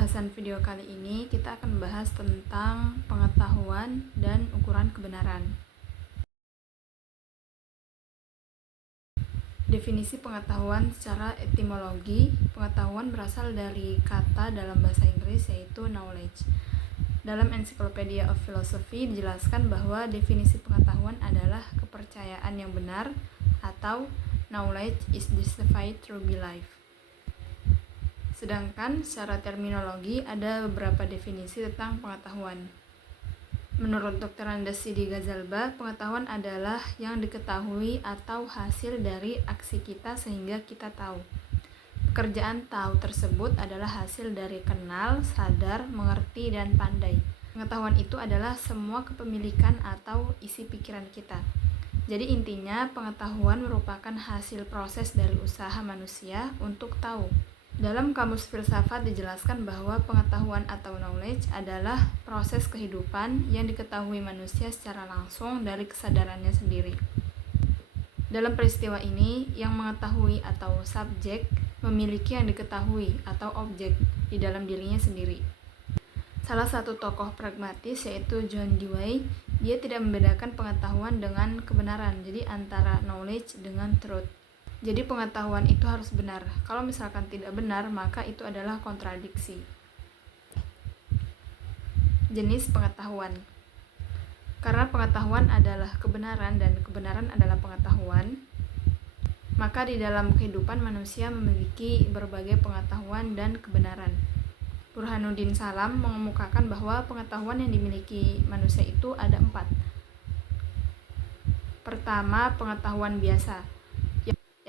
pembahasan video kali ini kita akan membahas tentang pengetahuan dan ukuran kebenaran. Definisi pengetahuan secara etimologi, pengetahuan berasal dari kata dalam bahasa Inggris yaitu knowledge. Dalam Encyclopedia of Philosophy dijelaskan bahwa definisi pengetahuan adalah kepercayaan yang benar atau knowledge is justified through belief. Sedangkan secara terminologi ada beberapa definisi tentang pengetahuan. Menurut Dr. Andes Sidi Ghazalba, pengetahuan adalah yang diketahui atau hasil dari aksi kita sehingga kita tahu. Pekerjaan tahu tersebut adalah hasil dari kenal, sadar, mengerti, dan pandai. Pengetahuan itu adalah semua kepemilikan atau isi pikiran kita. Jadi intinya pengetahuan merupakan hasil proses dari usaha manusia untuk tahu. Dalam kamus filsafat dijelaskan bahwa pengetahuan atau knowledge adalah proses kehidupan yang diketahui manusia secara langsung dari kesadarannya sendiri. Dalam peristiwa ini, yang mengetahui atau subjek memiliki yang diketahui atau objek di dalam dirinya sendiri. Salah satu tokoh pragmatis yaitu John Dewey, dia tidak membedakan pengetahuan dengan kebenaran, jadi antara knowledge dengan truth. Jadi pengetahuan itu harus benar. Kalau misalkan tidak benar, maka itu adalah kontradiksi. Jenis pengetahuan. Karena pengetahuan adalah kebenaran dan kebenaran adalah pengetahuan, maka di dalam kehidupan manusia memiliki berbagai pengetahuan dan kebenaran. Burhanuddin Salam mengemukakan bahwa pengetahuan yang dimiliki manusia itu ada 4. Pertama, pengetahuan biasa,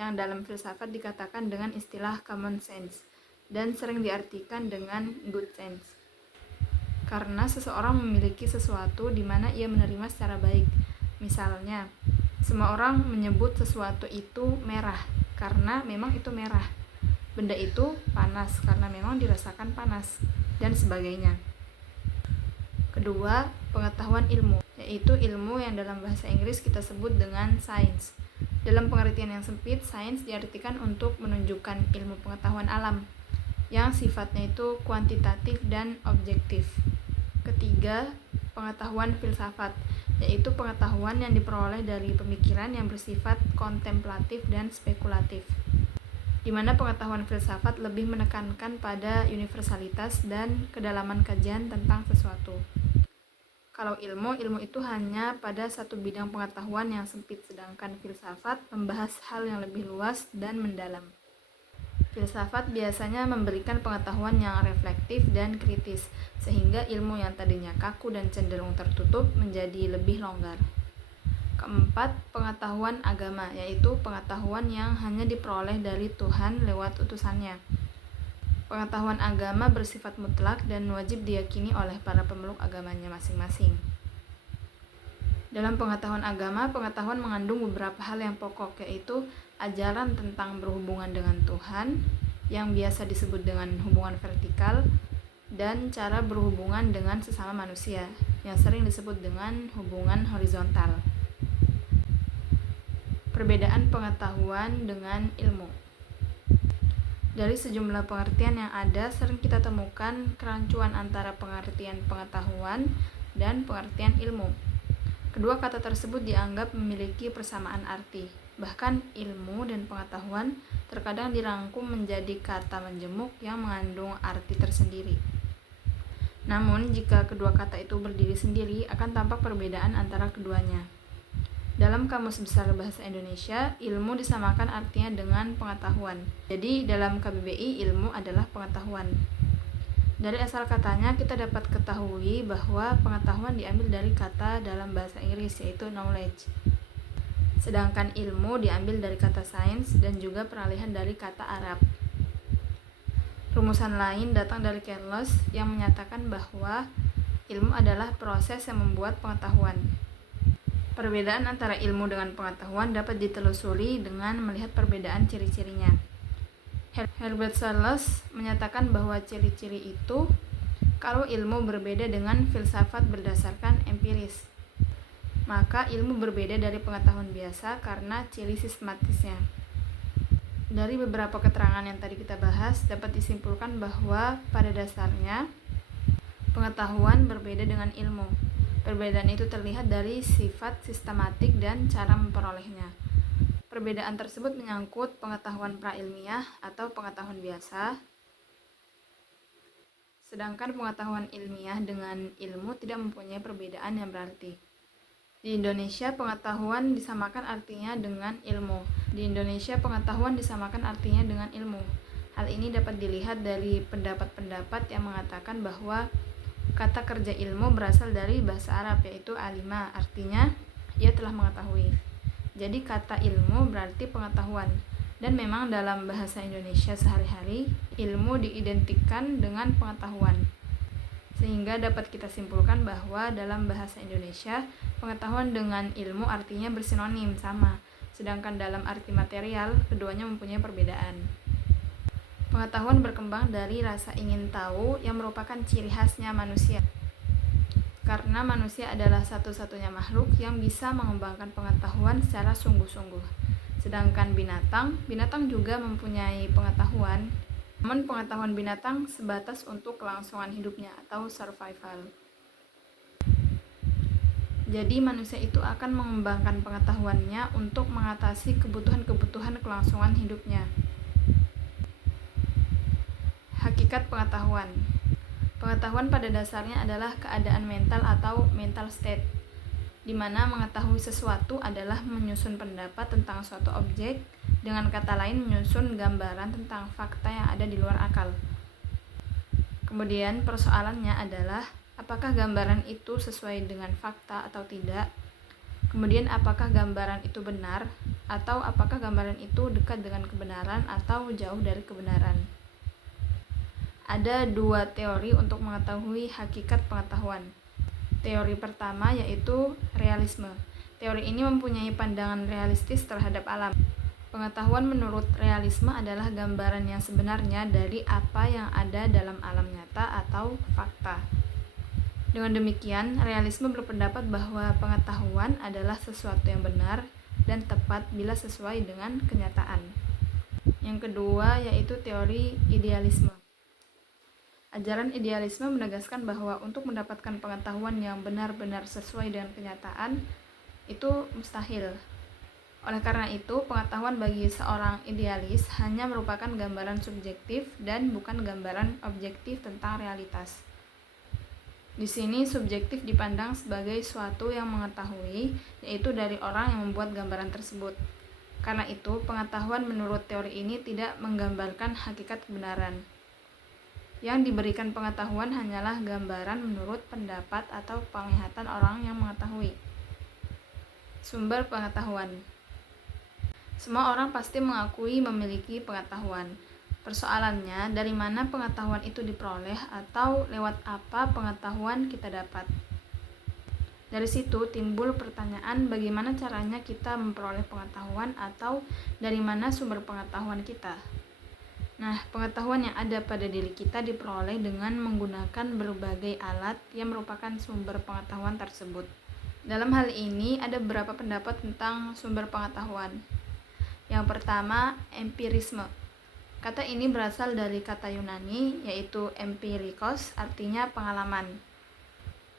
yang dalam filsafat dikatakan dengan istilah common sense dan sering diartikan dengan good sense. Karena seseorang memiliki sesuatu di mana ia menerima secara baik. Misalnya, semua orang menyebut sesuatu itu merah karena memang itu merah. Benda itu panas karena memang dirasakan panas, dan sebagainya. Kedua, pengetahuan ilmu, yaitu ilmu yang dalam bahasa Inggris kita sebut dengan science. Dalam pengertian yang sempit, sains diartikan untuk menunjukkan ilmu pengetahuan alam yang sifatnya itu kuantitatif dan objektif. Ketiga, pengetahuan filsafat, yaitu pengetahuan yang diperoleh dari pemikiran yang bersifat kontemplatif dan spekulatif, di mana pengetahuan filsafat lebih menekankan pada universalitas dan kedalaman kajian tentang sesuatu. Kalau ilmu itu hanya pada satu bidang pengetahuan yang sempit, sedangkan filsafat membahas hal yang lebih luas dan mendalam. Filsafat biasanya memberikan pengetahuan yang reflektif dan kritis, sehingga ilmu yang tadinya kaku dan cenderung tertutup menjadi lebih longgar. Keempat, pengetahuan agama, yaitu pengetahuan yang hanya diperoleh dari Tuhan lewat utusannya. Pengetahuan agama bersifat mutlak dan wajib diyakini oleh para pemeluk agamanya masing-masing. Dalam pengetahuan agama, pengetahuan mengandung beberapa hal yang pokok, yaitu ajaran tentang berhubungan dengan Tuhan, yang biasa disebut dengan hubungan vertikal, dan cara berhubungan dengan sesama manusia, yang sering disebut dengan hubungan horizontal. Perbedaan pengetahuan dengan ilmu. Dari sejumlah pengertian yang ada, sering kita temukan kerancuan antara pengertian pengetahuan dan pengertian ilmu. Kedua kata tersebut dianggap memiliki persamaan arti. Bahkan ilmu dan pengetahuan terkadang dirangkum menjadi kata menjemuk yang mengandung arti tersendiri. Namun, jika kedua kata itu berdiri sendiri, akan tampak perbedaan antara keduanya. Dalam Kamus Besar Bahasa Indonesia, ilmu disamakan artinya dengan pengetahuan. Jadi, dalam KBBI, ilmu adalah pengetahuan. Dari asal katanya, kita dapat ketahui bahwa pengetahuan diambil dari kata dalam bahasa Inggris, yaitu knowledge. Sedangkan ilmu diambil dari kata science dan juga peralihan dari kata Arab. Rumusan lain datang dari Carlos yang menyatakan bahwa ilmu adalah proses yang membuat pengetahuan. Perbedaan antara ilmu dengan pengetahuan dapat ditelusuri dengan melihat perbedaan ciri-cirinya. Herbert Charles menyatakan bahwa ciri-ciri itu kalau ilmu berbeda dengan filsafat berdasarkan empiris, maka ilmu berbeda dari pengetahuan biasa karena ciri sistematisnya. Dari beberapa keterangan yang tadi kita bahas, dapat disimpulkan bahwa pada dasarnya pengetahuan berbeda dengan ilmu. Perbedaan itu terlihat dari sifat sistematik dan cara memperolehnya. Perbedaan tersebut menyangkut pengetahuan prailmiah atau pengetahuan biasa, sedangkan pengetahuan ilmiah dengan ilmu tidak mempunyai perbedaan yang berarti. Di Indonesia, pengetahuan disamakan artinya dengan ilmu. Hal ini dapat dilihat dari pendapat-pendapat yang mengatakan bahwa kata kerja ilmu berasal dari bahasa Arab, yaitu alima, artinya ia telah mengetahui. Jadi kata ilmu berarti pengetahuan. Dan memang dalam bahasa Indonesia sehari-hari, ilmu diidentikan dengan pengetahuan. Sehingga dapat kita simpulkan bahwa dalam bahasa Indonesia, pengetahuan dengan ilmu artinya bersinonim, sama. Sedangkan dalam arti material, keduanya mempunyai perbedaan. Pengetahuan berkembang dari rasa ingin tahu yang merupakan ciri khasnya manusia. Karena manusia adalah satu-satunya makhluk yang bisa mengembangkan pengetahuan secara sungguh-sungguh. Sedangkan binatang juga mempunyai pengetahuan. Namun pengetahuan binatang sebatas untuk kelangsungan hidupnya atau survival. Jadi manusia itu akan mengembangkan pengetahuannya untuk mengatasi kebutuhan-kebutuhan kelangsungan hidupnya. Hakikat pengetahuan. Pengetahuan pada dasarnya adalah keadaan mental atau mental state, di mana mengetahui sesuatu adalah menyusun pendapat tentang suatu objek, dengan kata lain menyusun gambaran tentang fakta yang ada di luar akal. Kemudian persoalannya adalah apakah gambaran itu sesuai dengan fakta atau tidak. Kemudian apakah gambaran itu benar, atau apakah gambaran itu dekat dengan kebenaran atau jauh dari kebenaran. Ada dua teori untuk mengetahui hakikat pengetahuan. Teori pertama yaitu realisme. Teori ini mempunyai pandangan realistis terhadap alam. Pengetahuan menurut realisme adalah gambaran yang sebenarnya dari apa yang ada dalam alam nyata atau fakta. Dengan demikian, realisme berpendapat bahwa pengetahuan adalah sesuatu yang benar dan tepat bila sesuai dengan kenyataan. Yang kedua yaitu teori idealisme. Ajaran idealisme menegaskan bahwa untuk mendapatkan pengetahuan yang benar-benar sesuai dengan kenyataan itu mustahil. Oleh karena itu, pengetahuan bagi seorang idealis hanya merupakan gambaran subjektif dan bukan gambaran objektif tentang realitas. Di sini subjektif dipandang sebagai suatu yang mengetahui, yaitu dari orang yang membuat gambaran tersebut. Karena itu, pengetahuan menurut teori ini tidak menggambarkan hakikat kebenaran. Yang diberikan pengetahuan hanyalah gambaran menurut pendapat atau penglihatan orang yang mengetahui. Sumber pengetahuan. Semua orang pasti mengakui memiliki pengetahuan. Persoalannya, dari mana pengetahuan itu diperoleh atau lewat apa pengetahuan kita dapat. Dari situ timbul pertanyaan bagaimana caranya kita memperoleh pengetahuan atau dari mana sumber pengetahuan kita. Nah, pengetahuan yang ada pada diri kita diperoleh dengan menggunakan berbagai alat yang merupakan sumber pengetahuan tersebut. Dalam hal ini ada beberapa pendapat tentang sumber pengetahuan. Yang pertama, empirisme. Kata ini berasal dari kata Yunani, yaitu empirikos, artinya pengalaman.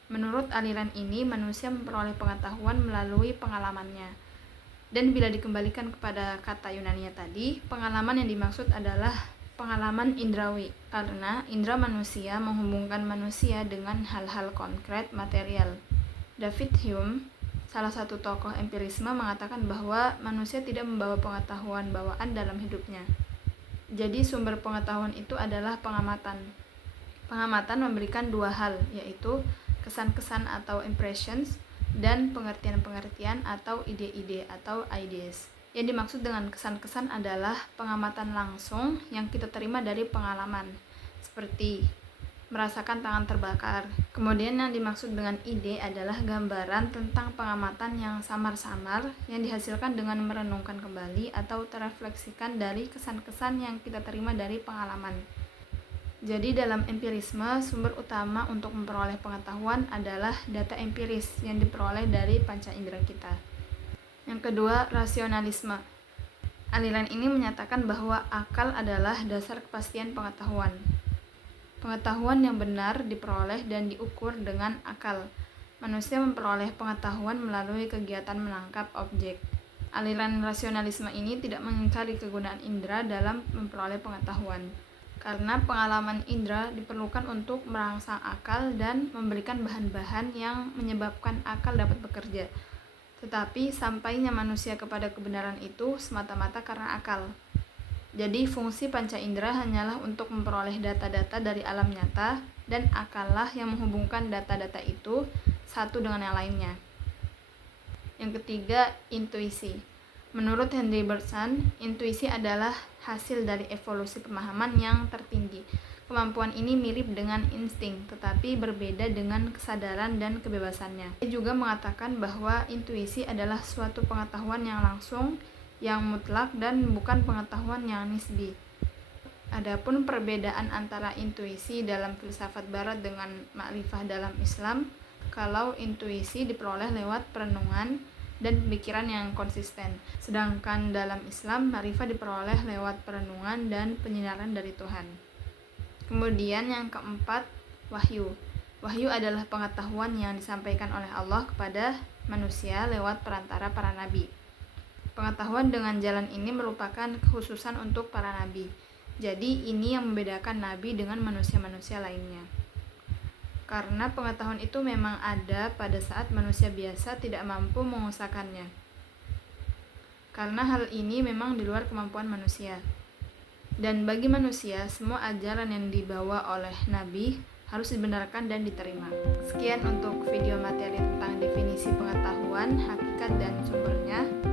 Menurut aliran ini, manusia memperoleh pengetahuan melalui pengalamannya. Dan bila dikembalikan kepada kata Yunani tadi, pengalaman yang dimaksud adalah pengalaman indrawi, karena indera manusia menghubungkan manusia dengan hal-hal konkret material. David Hume, salah satu tokoh empirisme, mengatakan bahwa manusia tidak membawa pengetahuan bawaan dalam hidupnya. Jadi sumber pengetahuan itu adalah pengamatan. Pengamatan memberikan dua hal, yaitu kesan-kesan atau impressions dan pengertian-pengertian atau ide-ide atau ideas. Yang dimaksud dengan kesan-kesan adalah pengamatan langsung yang kita terima dari pengalaman, seperti merasakan tangan terbakar. Kemudian yang dimaksud dengan ide adalah gambaran tentang pengamatan yang samar-samar yang dihasilkan dengan merenungkan kembali atau terefleksikan dari kesan-kesan yang kita terima dari pengalaman. Jadi dalam empirisme, sumber utama untuk memperoleh pengetahuan adalah data empiris yang diperoleh dari panca indera kita. Yang kedua, rasionalisme. Aliran ini menyatakan bahwa akal adalah dasar kepastian pengetahuan. Pengetahuan yang benar diperoleh dan diukur dengan akal. Manusia memperoleh pengetahuan melalui kegiatan menangkap objek. Aliran rasionalisme ini tidak mengingkari kegunaan indera dalam memperoleh pengetahuan, karena pengalaman indera diperlukan untuk merangsang akal dan memberikan bahan-bahan yang menyebabkan akal dapat bekerja. Tetapi sampainya manusia kepada kebenaran itu semata-mata karena akal. Jadi fungsi panca indera hanyalah untuk memperoleh data-data dari alam nyata, dan akallah yang menghubungkan data-data itu satu dengan yang lainnya. Yang ketiga, intuisi. Menurut Henry Bergson, intuisi adalah hasil dari evolusi pemahaman yang tertinggi. Kemampuan ini mirip dengan insting, tetapi berbeda dengan kesadaran dan kebebasannya. Dia juga mengatakan bahwa intuisi adalah suatu pengetahuan yang langsung, yang mutlak, dan bukan pengetahuan yang nisbi. Adapun perbedaan antara intuisi dalam filsafat barat dengan makrifah dalam Islam, kalau intuisi diperoleh lewat perenungan dan pemikiran yang konsisten, sedangkan dalam Islam makrifah diperoleh lewat perenungan dan penyinaran dari Tuhan. Kemudian yang keempat, wahyu. Wahyu adalah pengetahuan yang disampaikan oleh Allah kepada manusia lewat perantara para nabi. Pengetahuan dengan jalan ini merupakan kekhususan untuk para nabi. Jadi ini yang membedakan nabi dengan manusia-manusia lainnya. Karena pengetahuan itu memang ada pada saat manusia biasa tidak mampu mengusahakannya. Karena hal ini memang di luar kemampuan manusia. Dan bagi manusia, semua ajaran yang dibawa oleh nabi harus dibenarkan dan diterima. Sekian untuk video materi tentang definisi pengetahuan, hakikat, dan sumbernya.